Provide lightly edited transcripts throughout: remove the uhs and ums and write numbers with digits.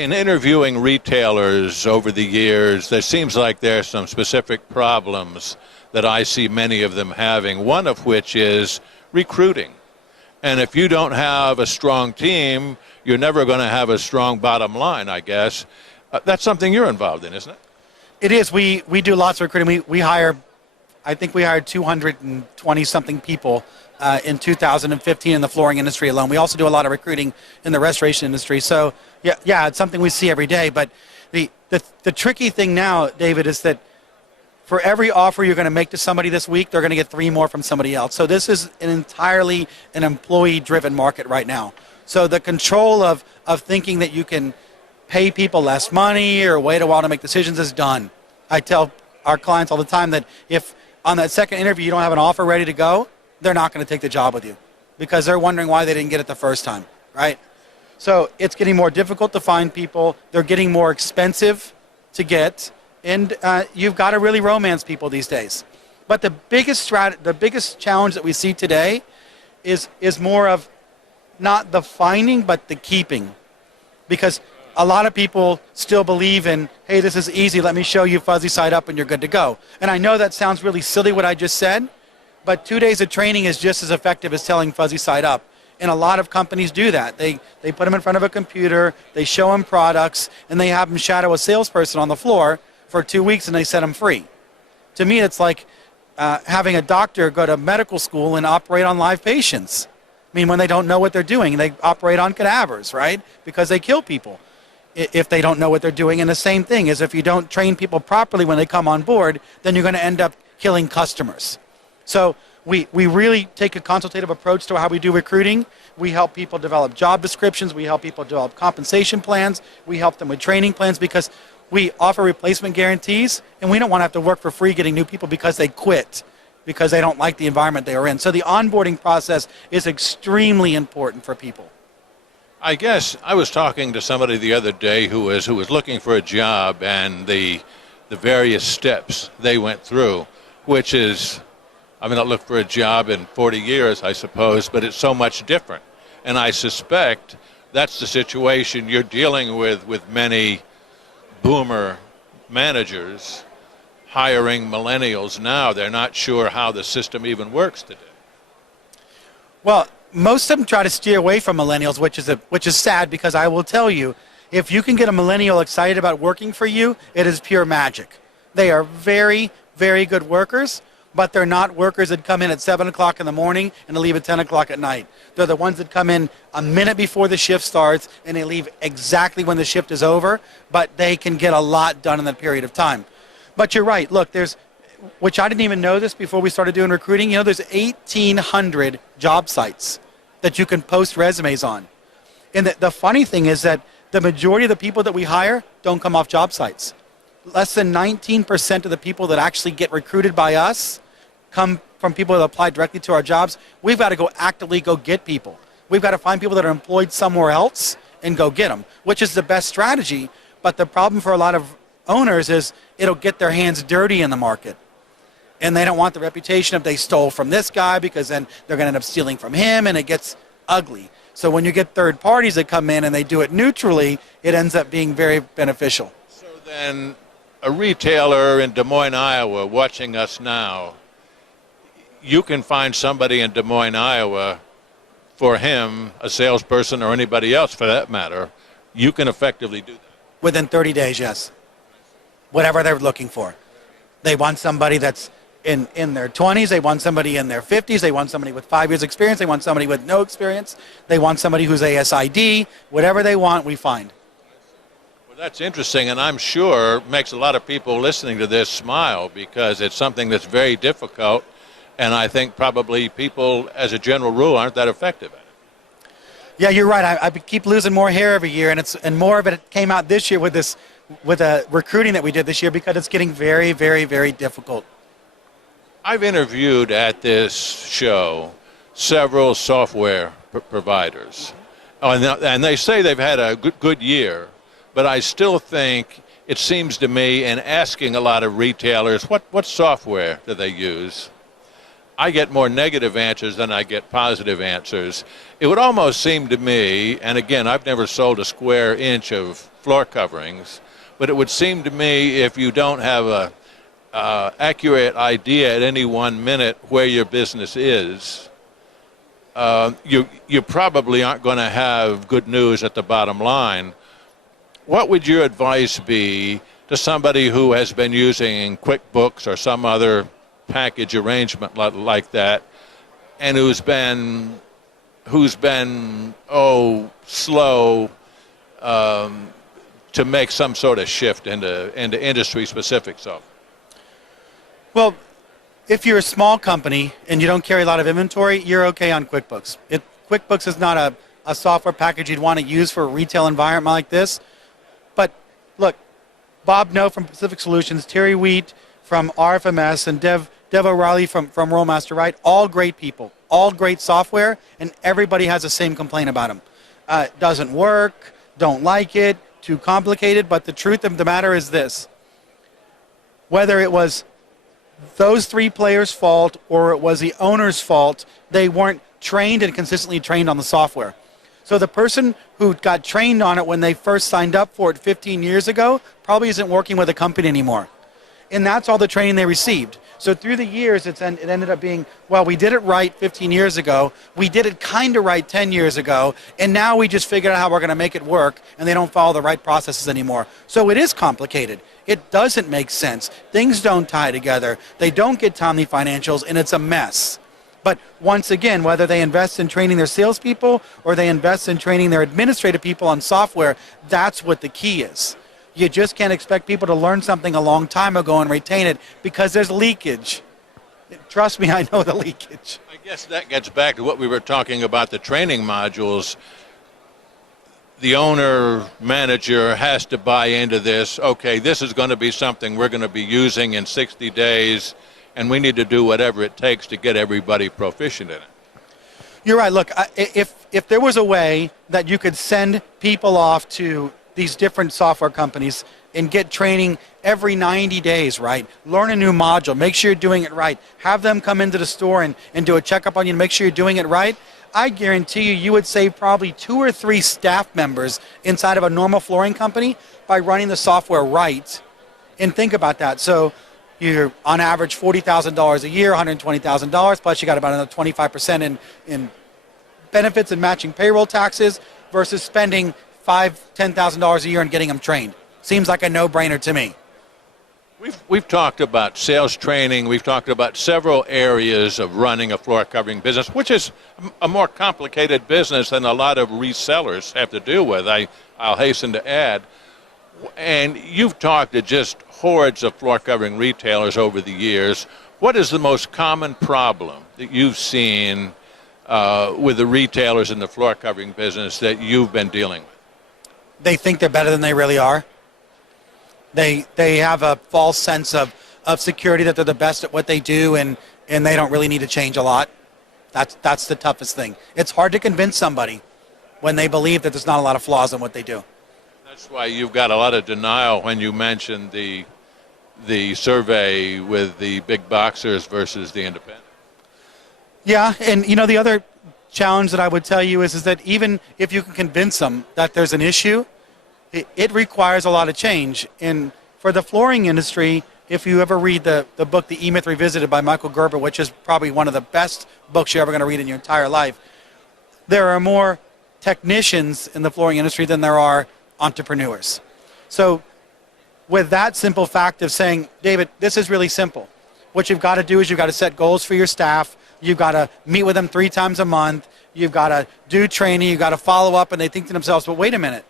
In interviewing retailers over the years, there seems like there's some specific problems that I see many of them having, one of which is recruiting. And if you don't have a strong team, you're never going to have a strong bottom line, I guess. That's something you're involved in, isn't it? It is. We do lots of recruiting. We hire, I think we hired 220-something people in 2015 in the flooring industry alone. We also do a lot of recruiting in the restoration industry. So, yeah, it's something we see every day. But the tricky thing now, David, is that for every offer you're going to make to somebody this week, they're going to get 3 more from somebody else. So this is entirely an employee-driven market right now. So the control of thinking that you can pay people less money or wait a while to make decisions is done. I tell our clients all the time that if on that second interview you don't have an offer ready to go, they're not going to take the job with you because they're wondering why they didn't get it the first time, right? So it's getting more difficult to find people. They're getting more expensive to get. And you've got to really romance people these days. But the biggest challenge that we see today is more of not the finding, but the keeping. Because a lot of people still believe in, hey, this is easy, let me show you fuzzy side up and you're good to go. And I know that sounds really silly what I just said, but 2 days of training is just as effective as telling fuzzy side up. And a lot of companies do that. They put them in front of a computer, they show them products, and they have them shadow a salesperson on the floor for 2 weeks and they set them free. To me, it's like having a doctor go to medical school and operate on live patients. I mean, when they don't know what they're doing, they operate on cadavers, right? Because they kill people if they don't know what they're doing. And the same thing is if you don't train people properly when they come on board, then you're going to end up killing customers. So we really take a consultative approach to how we do recruiting. We help people develop job descriptions. We help people develop compensation plans. We help them with training plans because we offer replacement guarantees, and we don't want to have to work for free getting new people because they quit, because they don't like the environment they are in. So the onboarding process is extremely important for people. I guess I was talking to somebody the other day who was looking for a job and the various steps they went through, which is, I mean, I looked for a job in 40 years, I suppose, but it's so much different. And I suspect that's the situation you're dealing with many boomer managers hiring millennials now. They're not sure how the system even works today. Well, most of them try to steer away from millennials, which is sad because I will tell you, if you can get a millennial excited about working for you, it is pure magic. They are very, very good workers, but they're not workers that come in at 7 o'clock in the morning and they leave at 10 o'clock at night. They're the ones that come in a minute before the shift starts and they leave exactly when the shift is over, but they can get a lot done in that period of time. But you're right. Look, which I didn't even know this before we started doing recruiting, there's 1,800 job sites that you can post resumes on. And the funny thing is that the majority of the people that we hire don't come off job sites. Less than 19% of the people that actually get recruited by us come from people that apply directly to our jobs. We've got to actively go get people. We've got to find people that are employed somewhere else and go get them, which is the best strategy. But the problem for a lot of owners is it'll get their hands dirty in the market. And they don't want the reputation if they stole from this guy because then they're going to end up stealing from him and it gets ugly. So when you get third parties that come in and they do it neutrally, it ends up being very beneficial. So then a retailer in Des Moines, Iowa, watching us now, you can find somebody in Des Moines, Iowa, for him, a salesperson or anybody else for that matter, you can effectively do that. Within 30 days, yes. Whatever they're looking for. They want somebody that's in their 20s, they want somebody in their 50s, they want somebody with 5 years experience, they want somebody with no experience, they want somebody who's ASID, whatever they want, we find. That's interesting, and I'm sure makes a lot of people listening to this smile because it's something that's very difficult, and I think probably people, as a general rule, aren't that effective at it. Yeah, you're right. I keep losing more hair every year, and more of it came out this year with the recruiting that we did this year because it's getting very, very, very difficult. I've interviewed at this show several software providers, and they say they've had a good year. But I still think it seems to me, in asking a lot of retailers, what software do they use? I get more negative answers than I get positive answers. It would almost seem to me, and again, I've never sold a square inch of floor coverings, but it would seem to me if you don't have a accurate idea at any 1 minute where your business is, you probably aren't going to have good news at the bottom line. What would your advice be to somebody who has been using QuickBooks or some other package arrangement like that, and who's been slow to make some sort of shift into industry specific software? Well, if you're a small company and you don't carry a lot of inventory, you're okay on QuickBooks. QuickBooks is not a software package you'd want to use for a retail environment like this. But look, Bob No from Pacific Solutions, Terry Wheat from RFMS, and Dev O'Reilly from Rollmaster, right? All great people, all great software, and everybody has the same complaint about them. Doesn't work, don't like it, too complicated. But the truth of the matter is this: whether it was those three players' fault or it was the owner's fault, they weren't trained and consistently trained on the software. So the person who got trained on it when they first signed up for it 15 years ago probably isn't working with the company anymore. And that's all the training they received. So through the years, it ended up being, well, we did it right 15 years ago, we did it kind of right 10 years ago, and now we just figured out how we're going to make it work, and they don't follow the right processes anymore. So it is complicated. It doesn't make sense. Things don't tie together. They don't get timely financials, and it's a mess. But once again, whether they invest in training their salespeople or they invest in training their administrative people on software, that's what the key is. You just can't expect people to learn something a long time ago and retain it because there's leakage. Trust me, I know the leakage. I guess that gets back to what we were talking about, the training modules. The owner, manager has to buy into this. Okay, this is going to be something we're going to be using in 60 days, and we need to do whatever it takes to get everybody proficient in it. You're right. Look, if there was a way that you could send people off to these different software companies and get training every 90 days, right? Learn a new module, make sure you're doing it right. Have them come into the store and do a checkup on you to make sure you're doing it right. I guarantee you would save probably 2 or 3 staff members inside of a normal flooring company by running the software right. And think about that. So you're on average $40,000 a year, $120,000, plus you got about another 25% in benefits and matching payroll taxes versus spending $5,000-$10,000 a year and getting them trained. Seems like a no-brainer to me. We've talked about sales training. We've talked about several areas of running a floor covering business, which is a more complicated business than a lot of resellers have to deal with, I'll hasten to add. And you've talked to just hordes of floor covering retailers over the years. What is the most common problem that you've seen with the retailers in the floor covering business that you've been dealing with? They think they're better than they really are. They have a false sense of security that they're the best at what they do, and they don't really need to change a lot. That's the toughest thing. It's hard to convince somebody when they believe that there's not a lot of flaws in what they do. That's why you've got a lot of denial when you mentioned the survey with the big boxers versus the independent. Yeah, and the other challenge that I would tell you is that even if you can convince them that there's an issue, it requires a lot of change. And for the flooring industry, if you ever read the book, The E-Myth Revisited by Michael Gerber, which is probably one of the best books you're ever going to read in your entire life, there are more technicians in the flooring industry than there are entrepreneurs. So with that simple fact of saying, David, this is really simple. What you've got to do is you've got to set goals for your staff. You've got to meet with them 3 times a month. You've got to do training. You've got to follow up. And they think to themselves, but wait a minute.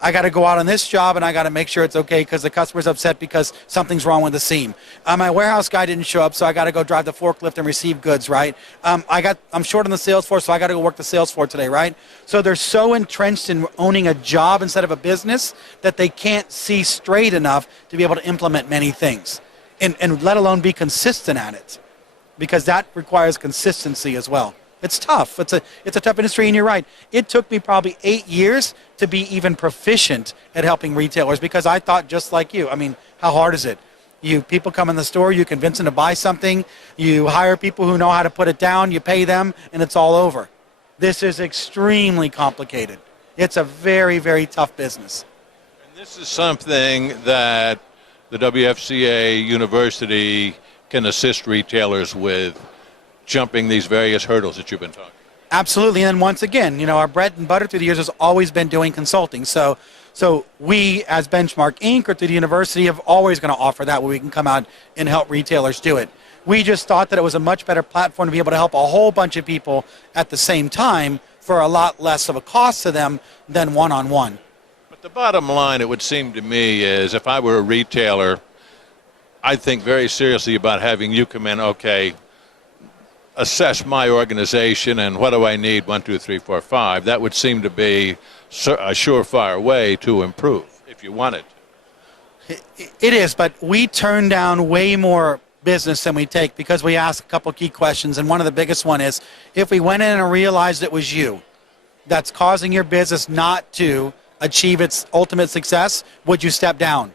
I got to go out on this job and I got to make sure it's okay because the customer's upset because something's wrong with the seam. My warehouse guy didn't show up, so I got to go drive the forklift and receive goods, right? I'm short on the sales floor, so I got to go work the sales floor today, right? So they're so entrenched in owning a job instead of a business that they can't see straight enough to be able to implement many things and let alone be consistent at it, because that requires consistency as well. It's tough. It's a tough industry, and you're right. It took me probably 8 years to be even proficient at helping retailers because I thought just like you. I mean, how hard is it? People come in the store, you convince them to buy something, you hire people who know how to put it down, you pay them, and it's all over. This is extremely complicated. It's a very, very tough business. And this is something that the WFCA University can assist retailers with, jumping these various hurdles that you've been talking about. Absolutely, and then once again, our bread and butter through the years has always been doing consulting. So we, as Benchmarkinc or through the university, have always going to offer that where we can come out and help retailers do it. We just thought that it was a much better platform to be able to help a whole bunch of people at the same time for a lot less of a cost to them than one-on-one. But the bottom line, it would seem to me, is if I were a retailer, I'd think very seriously about having you come in, okay, assess my organization and what do I need, 1, 2, 3, 4, 5. That would seem to be a surefire way to improve if you wanted to. It is, but we turn down way more business than we take because we ask a couple key questions, and one of the biggest one is, if we went in and realized it was you that's causing your business not to achieve its ultimate success, would you step down,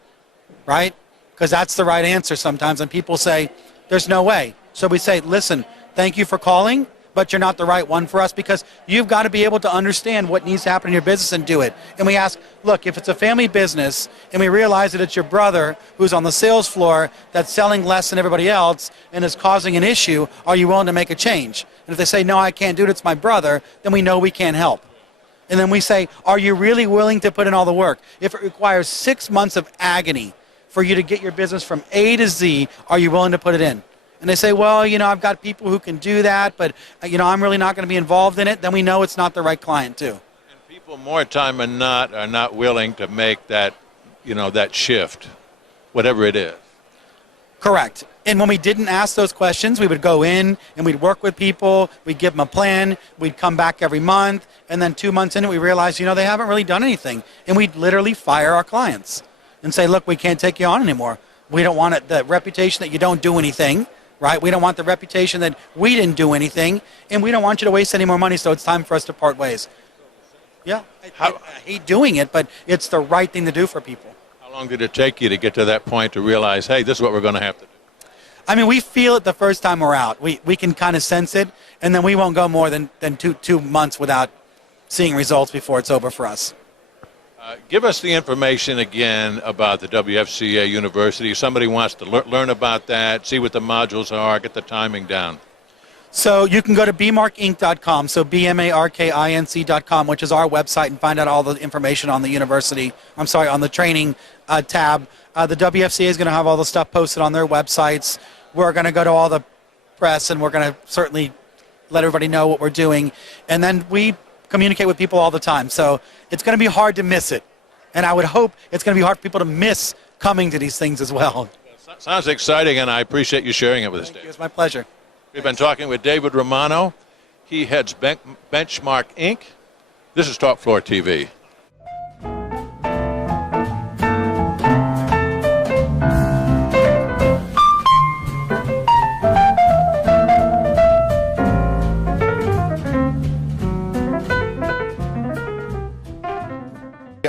right? Because that's the right answer sometimes, and people say, there's no way. So we say, listen, thank you for calling, but you're not the right one for us because you've got to be able to understand what needs to happen in your business and do it. And we ask, look, if it's a family business and we realize that it's your brother who's on the sales floor that's selling less than everybody else and is causing an issue, are you willing to make a change? And if they say, no, I can't do it, it's my brother, then we know we can't help. And then we say, are you really willing to put in all the work? If it requires 6 months of agony for you to get your business from A to Z, are you willing to put it in? And they say, well, I've got people who can do that, but, I'm really not going to be involved in it, then we know it's not the right client, too. And people more time than not are not willing to make that, that shift, whatever it is. Correct. And when we didn't ask those questions, we would go in and we'd work with people, we'd give them a plan, we'd come back every month, and then 2 months in it, we realized, they haven't really done anything. And we'd literally fire our clients and say, look, we can't take you on anymore. We don't want the reputation that you don't do anything. Right? We don't want the reputation that we didn't do anything, and we don't want you to waste any more money, so it's time for us to part ways. Yeah, I hate doing it, but it's the right thing to do for people. How long did it take you to get to that point to realize, hey, this is what we're going to have to do? I mean, we feel it the first time we're out. We can kind of sense it, and then we won't go more than 2 months without seeing results before it's over for us. Give us the information again about the WFCA University. If somebody wants to learn about that, see what the modules are, get the timing down. So you can go to bmarkinc.com, so BMARKINC.com, which is our website, and find out all the information on the university. On the training tab. The WFCA is going to have all the stuff posted on their websites. We're going to go to all the press, and we're going to certainly let everybody know what we're doing. And then we communicate with people all the time. So it's going to be hard to miss it. And I would hope it's going to be hard for people to miss coming to these things as well. Sounds exciting, and I appreciate you sharing it with us, Dave. It's my pleasure. We've been talking with David Romano. He heads Benchmarkinc. This is Top Floor TV.